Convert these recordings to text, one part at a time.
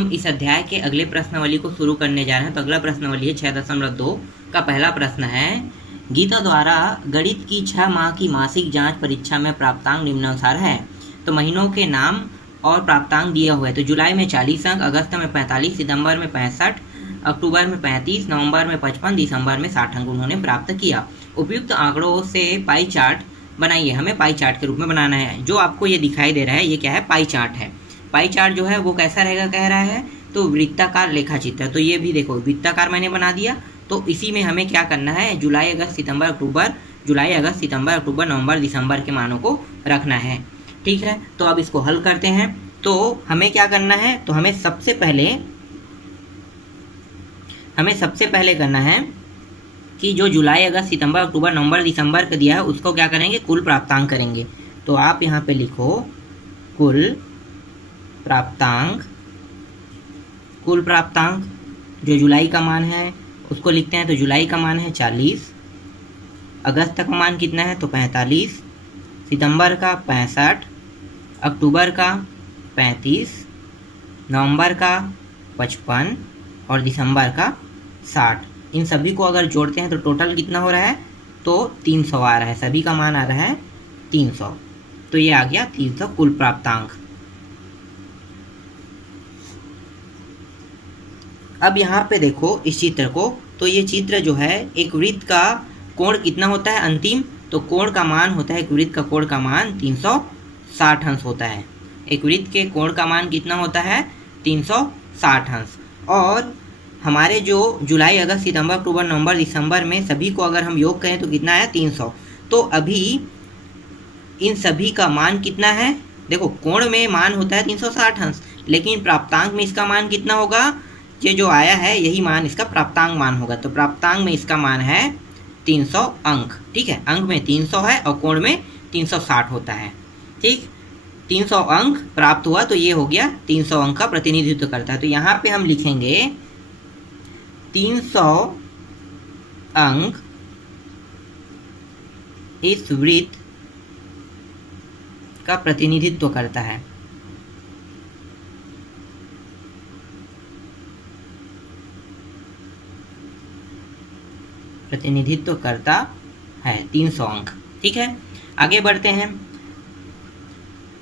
हम इस अध्याय के अगले प्रश्नावली को शुरू करने जा रहे हैं। तो अगला प्रश्नावली है 6.2 का पहला प्रश्न है, गीता द्वारा गणित की 6 माह की मासिक जांच परीक्षा में प्राप्तांक निम्नानुसार है। तो महीनों के नाम और प्राप्तांक दिया हुआ है। तो जुलाई में 40 अंक, अगस्त में 45, सितंबर में 65, अक्टूबर में 35, नवंबर में 55, दिसंबर में 60 अंक उन्होंने प्राप्त किया। उपयुक्त आंकड़ों से पाई चार्ट बनाइए। हमें पाई चार्ट के रूप में बनाना है। जो आपको ये दिखाई दे रहा है ये क्या है? पाई चार्ट है। पाई चार्ट जो है वो कैसा रहेगा कह रहा है, तो वृत्ताकार लेखा चित्र। तो ये भी देखो वृत्ताकार मैंने बना दिया। तो इसी में हमें क्या करना है, जुलाई अगस्त सितंबर अक्टूबर नवंबर दिसंबर के मानों को रखना है। ठीक है, तो अब इसको हल करते हैं। तो हमें क्या करना है, तो हमें सबसे पहले करना है कि जो जुलाई अगस्त सितंबर अक्टूबर नवंबर दिसंबर का दिया है उसको क्या करेंगे, कुल प्राप्तांक करेंगे। तो आप यहाँ पे लिखो कुल प्राप्तांक जो जुलाई का मान है उसको लिखते हैं। तो जुलाई का मान है 40, अगस्त का मान कितना है तो 45, सितंबर का 65, अक्टूबर का 35, नवंबर का 55 और दिसंबर का 60। इन सभी को अगर जोड़ते हैं तो टोटल कितना हो रहा है, तो 300 आ रहा है। सभी का मान आ रहा है 300। तो ये आ गया 300 कुल प्राप्तांक। अब यहाँ पे देखो इस चित्र को, तो ये चित्र जो है एक वृत्त का कोण कितना होता है अंतिम, तो कोण का मान होता है, एक वृत्त का कोण का मान 360 अंश होता है। एक वृत्त के कोण का मान कितना होता है, 360 अंश। और हमारे जो जुलाई अगस्त सितंबर अक्टूबर नवंबर दिसंबर में सभी को अगर हम योग करें तो कितना आया, 300। तो अभी इन सभी का मान कितना है, देखो कोण में मान होता है 360 अंश, लेकिन प्राप्तांक में इसका मान कितना होगा, ये जो आया है यही मान इसका प्राप्तांक मान होगा। तो प्राप्तांक में इसका मान है 300 अंक। ठीक है, अंक में 300 है और कोण में 360 होता है। ठीक, 300 अंक प्राप्त हुआ, तो ये हो गया 300 अंक का प्रतिनिधित्व करता है। तो यहाँ पे हम लिखेंगे 300 अंक इस वृत्त का प्रतिनिधित्व करता है। प्रतिनिधित्व करता है 300 अंक। ठीक है, आगे बढ़ते हैं।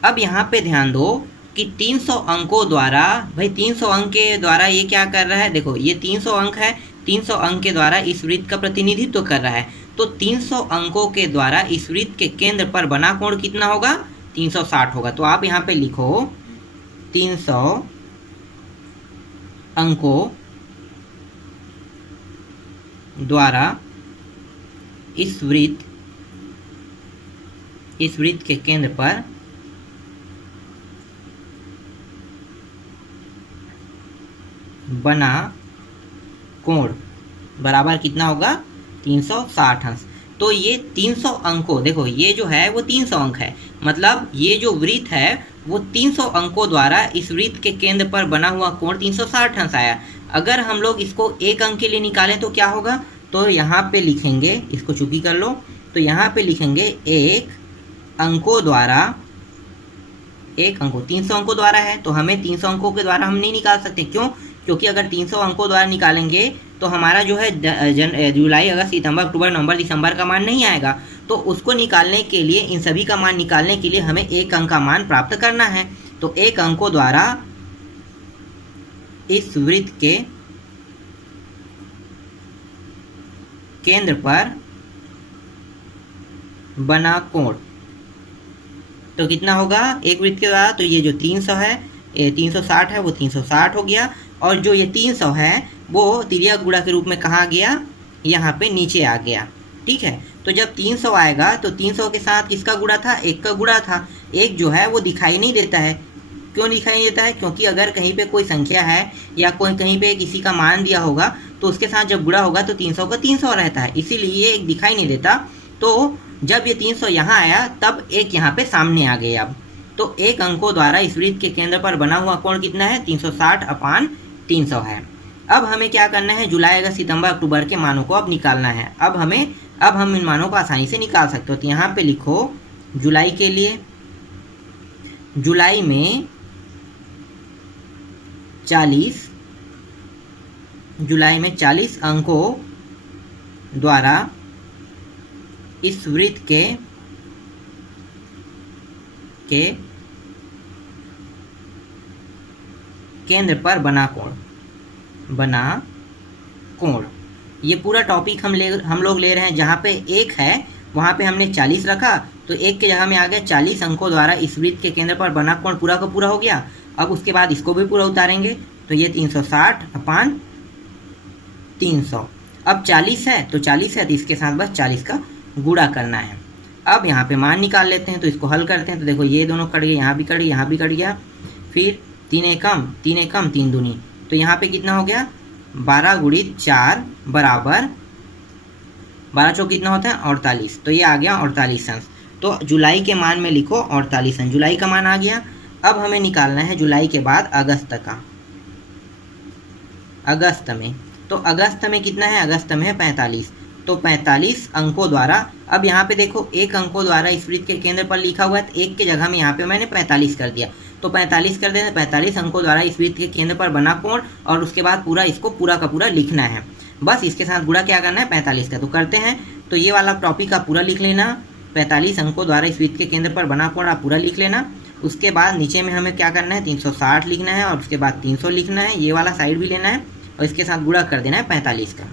अब यहाँ पे ध्यान दो कि 300 अंकों द्वारा, भाई 300 अंक के द्वारा ये क्या कर रहा है, देखो ये 300 अंक है, 300 अंक के द्वारा इस वृत्त का प्रतिनिधित्व कर रहा है। तो 300 अंकों के द्वारा इस वृत्त के केंद्र पर बना कोण कितना होगा, 360 होगा। तो आप यहाँ पे लिखो 300 अंकों द्वारा इस वृत्त के केंद्र पर बना कोण बराबर कितना होगा, 360 अंश। तो ये 300 अंकों, देखो ये जो है वो 300 अंक है, मतलब ये जो वृत्त है वो 300 अंकों द्वारा इस वृत्त के केंद्र पर बना हुआ कोण 360 अंश आया। अगर हम लोग इसको एक अंक के लिए निकालें तो क्या होगा, तो यहाँ पे लिखेंगे, इसको चुकी कर लो, तो यहाँ पे लिखेंगे एक अंकों द्वारा, एक अंकों 300 अंकों द्वारा है, तो हमें 300 अंकों के द्वारा हम नहीं निकाल सकते। क्यों? क्योंकि अगर 300 अंकों द्वारा निकालेंगे तो हमारा जो है जुलाई अगस्त सितंबर अक्टूबर नवंबर दिसंबर का मान नहीं आएगा। तो उसको निकालने के लिए, इन सभी का मान निकालने के लिए हमें एक अंक का मान प्राप्त करना है। तो एक अंकों द्वारा इस वृत्त के केंद्र पर बना कोण, तो कितना होगा एक वृत्त के द्वारा, तो ये जो 300 है, ये 360 है, वो 360 हो गया। और जो ये 300 है वो तिर्यक गुणा के रूप में कहाँ गया, यहाँ पे नीचे आ गया। ठीक है, तो जब 300 आएगा तो 300 के साथ किसका गुणा था, एक का गुणा था। एक जो है वो दिखाई नहीं देता है। क्यों दिखाई देता है, क्योंकि अगर कहीं पे कोई संख्या है या कोई कहीं पे किसी का मान दिया होगा तो उसके साथ जब गुणा होगा तो 300 का 300 रहता है, इसीलिए ये एक दिखाई नहीं देता। तो जब ये 300 यहाँ आया तब एक यहाँ पे सामने आ गए। अब तो एक अंकों द्वारा इस वृत्त के केंद्र पर बना हुआ कोण कितना है, 360/300 है। अब हमें क्या करना है, जुलाई अगस्त सितंबर अक्टूबर के मानों को अब निकालना है। अब हम इन मानों को आसानी से निकाल सकते हो। तो यहाँ पे लिखो जुलाई के लिए, जुलाई में जुलाई में 40 अंकों द्वारा इस वृत्त के केंद्र पर बना कोण। ये पूरा टॉपिक हम लोग ले रहे हैं। जहाँ पे 1 है वहाँ पे हमने 40 रखा, तो 1 के जगह में आ गया 40 अंकों द्वारा इस वृत्त के केंद्र पर बना कोण पूरा का पूरा हो गया। अब उसके बाद इसको भी पूरा उतारेंगे, तो ये 360/300। अब 40 है तो 40 है तो इसके साथ बस 40 का गुणा करना है। अब यहाँ पे मान निकाल लेते हैं, तो इसको हल करते हैं। तो देखो ये दोनों कट गए, यहाँ भी कट गया, यहाँ भी कट गया। फिर 3 एकम 3 दूनी, तो यहाँ पे कितना हो गया 12 × 4 बराबर 12 चौक कितना होता है 48। तो ये आ गया 48 अंश। तो जुलाई के मान में लिखो 48 अंश। जुलाई का मान आ गया। अब हमें निकालना है जुलाई के बाद अगस्त का। अगस्त में, तो अगस्त में कितना है, अगस्त में है 45। तो 45 अंकों द्वारा, अब यहाँ पे देखो 1 अंकों द्वारा इस वृत्त के केंद्र पर लिखा हुआ है, तो 1 के जगह में यहाँ पे मैंने 45 कर दिया। तो 45 कर देते, 45 अंकों द्वारा इस वृत्त के केंद्र पर बना कोण, और उसके बाद पूरा इसको पूरा का पूरा लिखना है। बस इसके साथ गुणा क्या करना है 45 का। तो करते हैं, तो ये वाला टॉपिक आप पूरा लिख लेना। 45 अंकों द्वारा इस वृत्त के केंद्र पर बना कोण आप पूरा लिख लेना। उसके बाद नीचे में हमें क्या करना है 360 लिखना है, और उसके बाद 300 लिखना है। ये वाला साइड भी लेना है और इसके साथ गुणा कर देना है 45 का।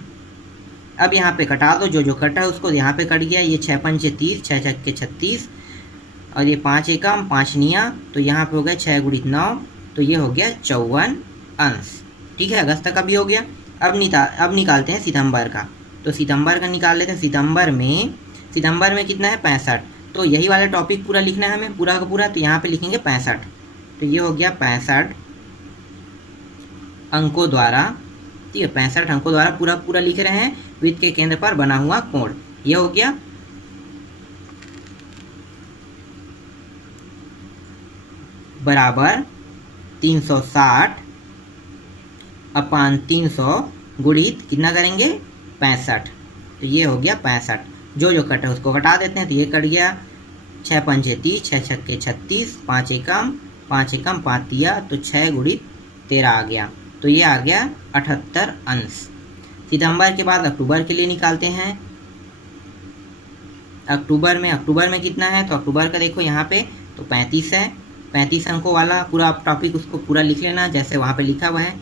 अब यहाँ पे कटा दो, जो कटा है उसको यहाँ पे कट गया। ये 6 × 5 = 30, 6 × 6 = 36, और ये 5 एकम 5 निया, तो यहाँ पे हो गया 6 × 9, तो ये हो गया 54 अंश। ठीक है, अगस्त का भी हो गया। अब निकालते हैं सितंबर का। तो सितंबर का निकाल लेते हैं। सितंबर में कितना है 65। तो यही वाला टॉपिक पूरा लिखना है हमें, पूरा का पूरा। तो यहाँ पे लिखेंगे 65। तो ये हो गया 65 अंकों द्वारा, ठीक है, 65 अंकों द्वारा पूरा लिख रहे हैं वृत्त के केंद्र पर बना हुआ कोण। ये हो गया बराबर 360/300 गुणित कितना करेंगे 65। तो ये हो गया 65। जो कटा उसको कटा देते हैं। तो ये कट गया 6 × 5 = 30, 6 × 6 = 36, 5 एकम 5 दिया, तो 6 × 13 आ गया। तो ये आ गया 78 अंश। सितंबर के बाद अक्टूबर के लिए निकालते हैं। अक्टूबर में कितना है, तो अक्टूबर का देखो यहाँ पे तो 35 है। 35 अंकों वाला पूरा टॉपिक उसको पूरा लिख लेना जैसे वहाँ पे लिखा हुआ है।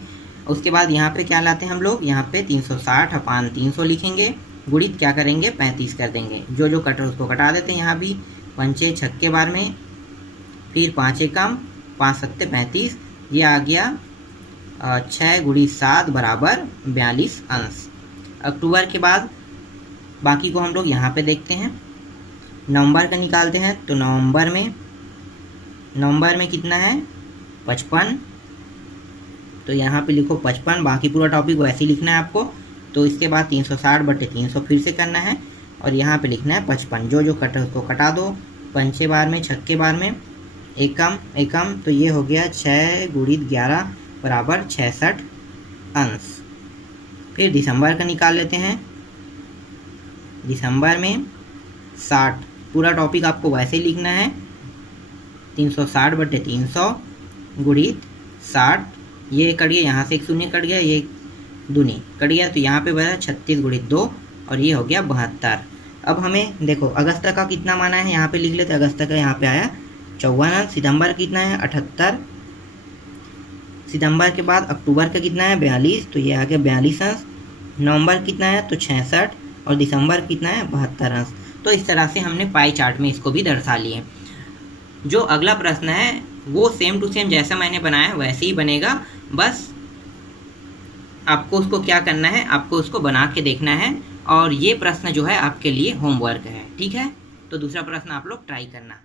उसके बाद यहाँ पे क्या लाते हैं हम लोग, यहाँ पे 360/300 लिखेंगे, गुणित क्या करेंगे 35 कर देंगे। जो कटर उसको कटा देते हैं। यहाँ भी 5 × 6 = 12, फिर 5 एकम 5 × 7 = 35। ये आ गया 6 × 7 बराबर 42 अंश। अक्टूबर के बाद बाकी को हम लोग यहाँ पे देखते हैं। नवंबर का निकालते हैं। तो नवंबर में कितना है 55। तो यहाँ पे लिखो 55, बाकी पूरा टॉपिक वैसे ही लिखना है आपको। तो इसके बाद 360/300 फिर से करना है, और यहाँ पे लिखना है 55। जो कटा उसको कटा दो। 5 × 12 में 6 × 12 एकम, तो ये हो गया 6 × 11 बराबर 66 अंश। फिर दिसंबर का निकाल लेते हैं। दिसंबर में 60, पूरा टॉपिक आपको वैसे ही लिखना है। 360/300 गुणित 60, ये कट गया, यहाँ से एक शून्य कट गया, ये दूनी कट गया, तो यहाँ पे बना 36 × 2, और ये हो गया 72। अब हमें देखो अगस्त का कितना माना है, यहाँ पे लिख लेते। अगस्त का यहाँ पे आया 54 अंश। सितंबर कितना है 78। सितंबर के बाद अक्टूबर का कितना है 42, तो ये आ गया 42 अंश। नवंबर कितना है तो 66, और दिसंबर कितना है 72 अंश। तो इस तरह से हमने पाई चार्ट में इसको भी दर्शा लिए। जो अगला प्रश्न है वो सेम टू सेम जैसा मैंने बनाया है वैसे ही बनेगा, बस आपको उसको क्या करना है, आपको उसको बना के देखना है। और ये प्रश्न जो है आपके लिए होमवर्क है, ठीक है। तो दूसरा प्रश्न आप लोग ट्राई करना।